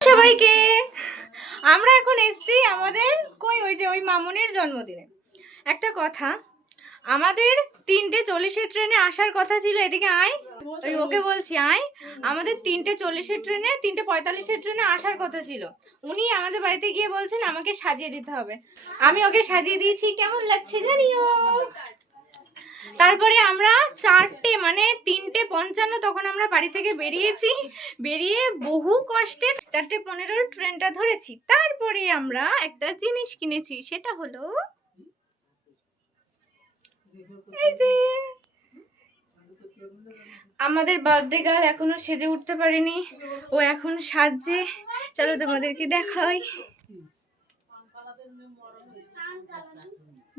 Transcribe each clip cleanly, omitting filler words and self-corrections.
সবাইকে আমরা এখন এসেছি আমাদের ওই মামুনির জন্মদিনে। একটা কথা, আমাদের 3:40 ট্রেনে আসার কথা ছিল। এদিকে আয়, ওকে বলছি আয়। আমাদের 3:40 ট্রেনে 3:45 ট্রেনে আসার কথা ছিল। উনি আমাদের বাড়িতে গিয়ে বলছেন আমাকে সাজিয়ে দিতে হবে। আমি ওকে সাজিয়ে দিয়েছি, কেমন লাগছে জানিও। তারপরে আমরা 3:55 তখন আমরা বাড়ি থেকে বেরিয়ে বহু কষ্টে 4:15 ট্রেনটা ধরেছি। তারপরে আমরা একটা জিনিস কিনেছি, সেটা হলো এই যে আমাদের বার্থডে গার্ল এখনো সেজে উঠতে পারেনি, ও এখন সাজছে। চলো তোমাদেরকে দেখাই,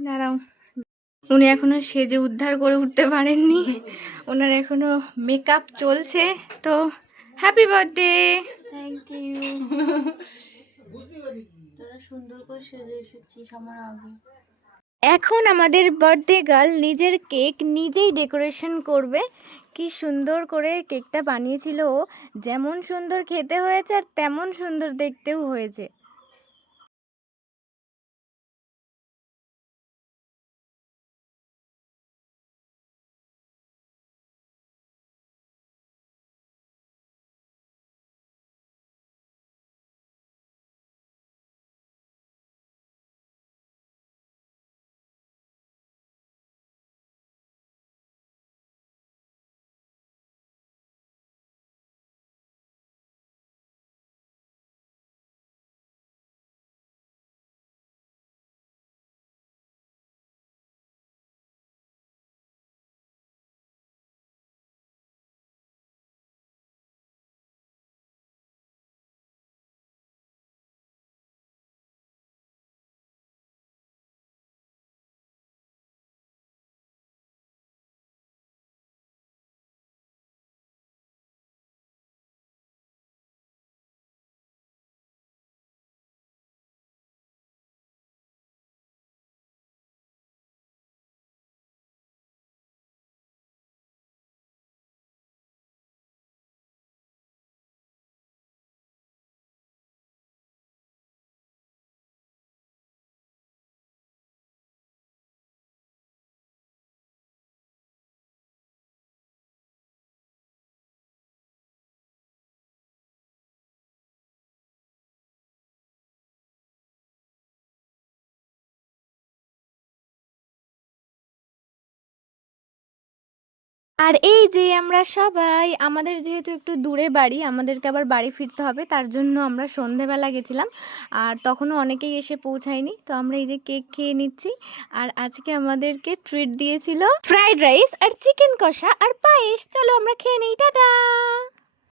দাঁড়াও। উনি এখনো সেজে উদ্ধার করে উঠতে পারেননি, ওনার এখনো মেকআপ চলছে। তো হ্যাপি বার্থডে। Thank you. তোরা সুন্দর করে সেজে এসেছিস আমার আগে। এখন আমাদের বার্থডে গার্ল নিজের কেক নিজেই ডেকোরেশন করবে। কি সুন্দর করে কেকটা বানিয়েছিল ও, যেমন সুন্দর খেতে হয়েছে আর তেমন সুন্দর দেখতেও হয়েছে। আর এই যে আমরা সবাই, আমাদের যেহেতু একটু দূরে বাড়ি, আমাদেরকে আবার বাড়ি ফিরতে হবে, তার জন্য আমরা সন্ধেবেলা গেছিলাম। আর তখনও অনেকেই এসে পৌঁছায়নি, তো আমরা এই যে কেক খেয়ে নিচ্ছি। আর আজকে আমাদেরকে ট্রিট দিয়েছিল ফ্রাইড রাইস আর চিকেন কষা আর পায়েস। চলো আমরা খেয়ে নিই, টাটা।